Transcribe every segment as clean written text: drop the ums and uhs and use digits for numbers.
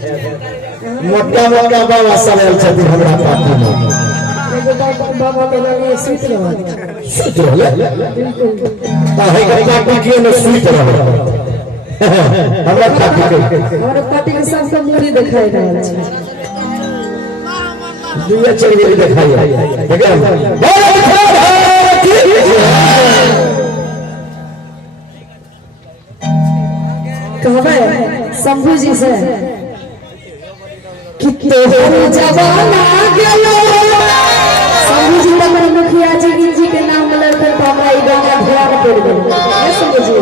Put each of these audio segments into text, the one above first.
मोटा मोटा बाबा सब आयल छथिन हमरा पार्टी में बाबा के लगे सूत रहल है के पार्टी के न सूत रहल हमरा पार्टी के सब मूड़ी दिखाई रहल छै दुनिया चल गई दिखाई देखिए कहबे शंभू जी से कि तोहर जवाना गेलो शंभू जी हमर मुखिया जी के नाम लेकर तो हमरा ई गाना ध्यान पड़ गेल है शंभू जी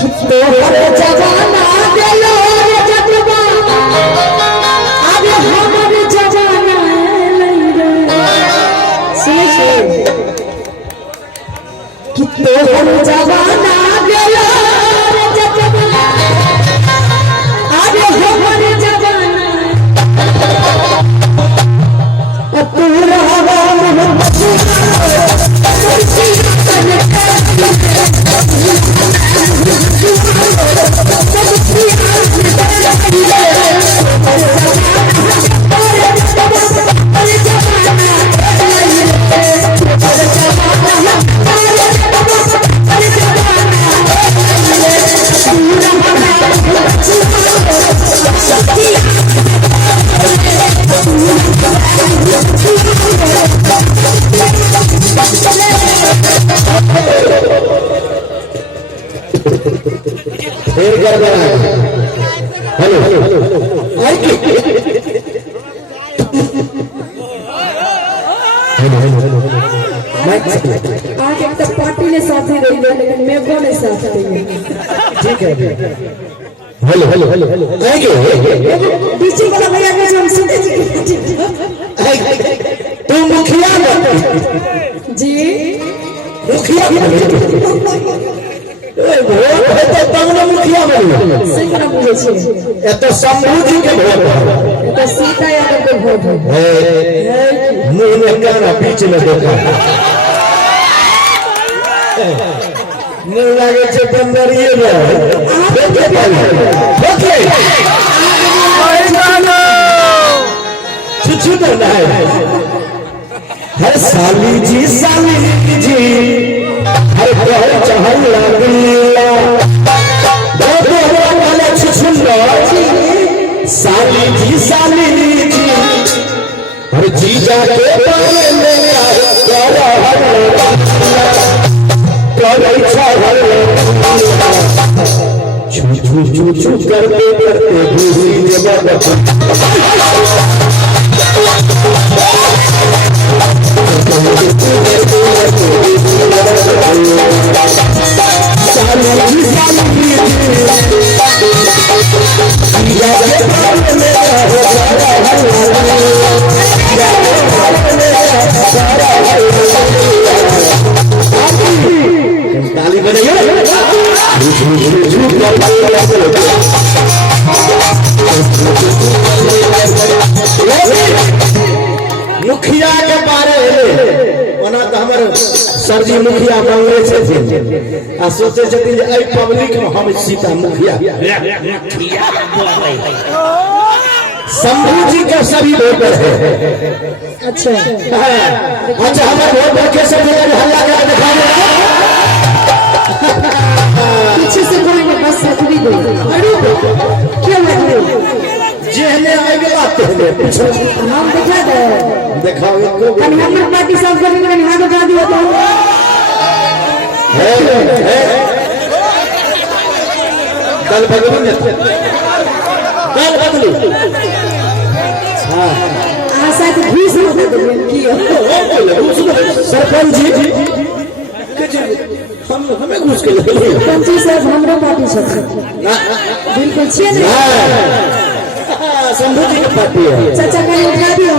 कि तोहर जवाना गेलो रे जतवा अब हमर जवाना लई रे सुन कि तोहर जवाना गेलो रे जतवा अब हमर जवाना पूरा हवा मोहब्बत फिर गड़बड़ा हेलो आज एक तो पार्टी ने साथ ही रही है लेकिन मेघो ने साथ रही है ठीक है hello hello hello thank you पीछे वाला भैया के हम सुनते तू मुखिया जी मुखिया वोट है तो तब न मुखिया बनियो सही ना बुझे छे ए तो शंभू जी के वोट है ये तो सीता यादव के वोट है मुंह में काना बीच में देखा मुंह लागे छे बंदरिए में देखे ओके छुछु तो नहीं हर साली जी हर कहर चहल लागला दो वाले छुछुंदा साली जी हर जीजा के बारे में छू करते भूसी जगह ताली बनाइए मुखिया के बारे ओना तो हमर सरजी मुखिया बनले छथिन आ सोचे छथिन जे एई पब्लिक में हम सीता मुखिया शंभू जी के सभी वोटर है अच्छा हमारे वोट के सब हल्ला कर दिखाने पीछे से बोलेंगे बस सतरी दो क्या लगे जेहने आगे बात है पीछे हम दिखा दे दिखाओ इनको कहीं हमारी पार्टी सब करेंगे कहीं हाथ उठा दिया तो है कल बदलू हाँ आशा तो घूस सरपंच जी हमें घूस के पंची साहब हमरा पार्टी से बिल्कुल छे नहीं शंभू जी की पार्टी है चाचा कहीं उठा दियो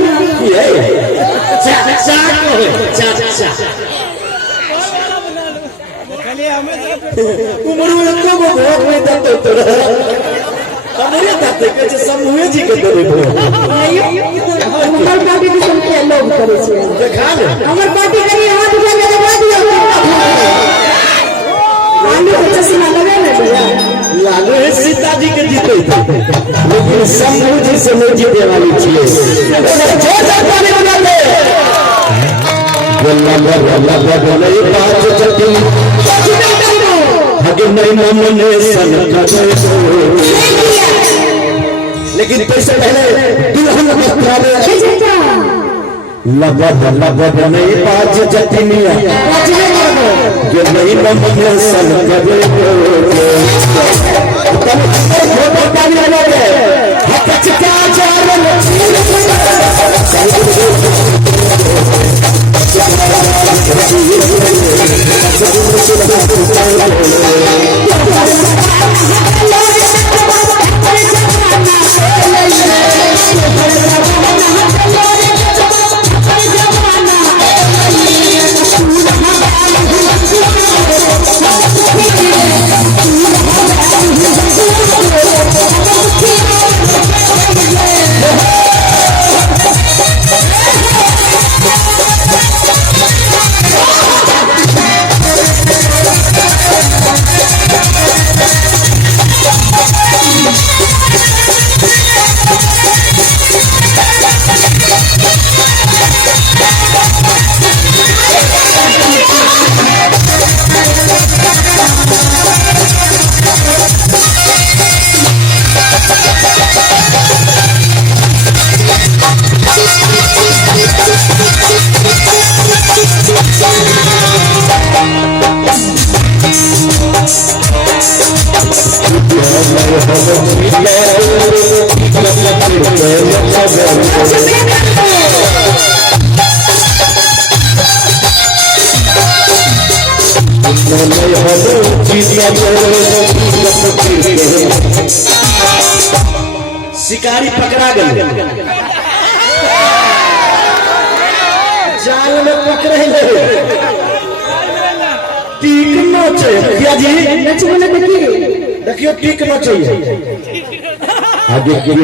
चाचा उम्र में तो वो बहुत में तो हमारे दाते के शंभू जी के तो हमार पार्टी के संख्या लोग करे छे देखा ले हमार पार्टी करी हाथ उठा के दिया आलू के चश्मा लगा ले भैया लालू है सीता जी के जीते थे लेकिन शंभू जी से नहीं जीते वाली छिए पानी बजाते लेकिन पैसे पहले दुल्हन लगभग नहीं पाँच जतिनिया जो नहीं ममने सन करे शिकारी पकड़ा गए जाल में पकड़े टीक न चाहिए जी देखियो टीक न चाहिए आगे कि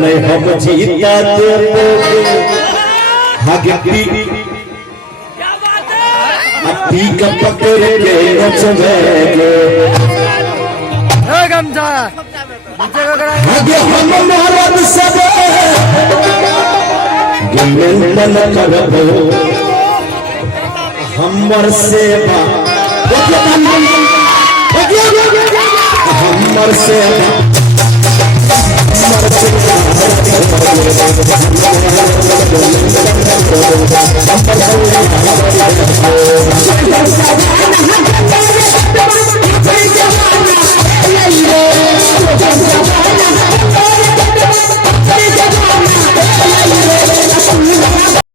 नहीं हम जीता आगे टीक पकड़ के नचवेगे आगे हम मरद सब गिनन करबो हमर सेवा हमर सेवा हमर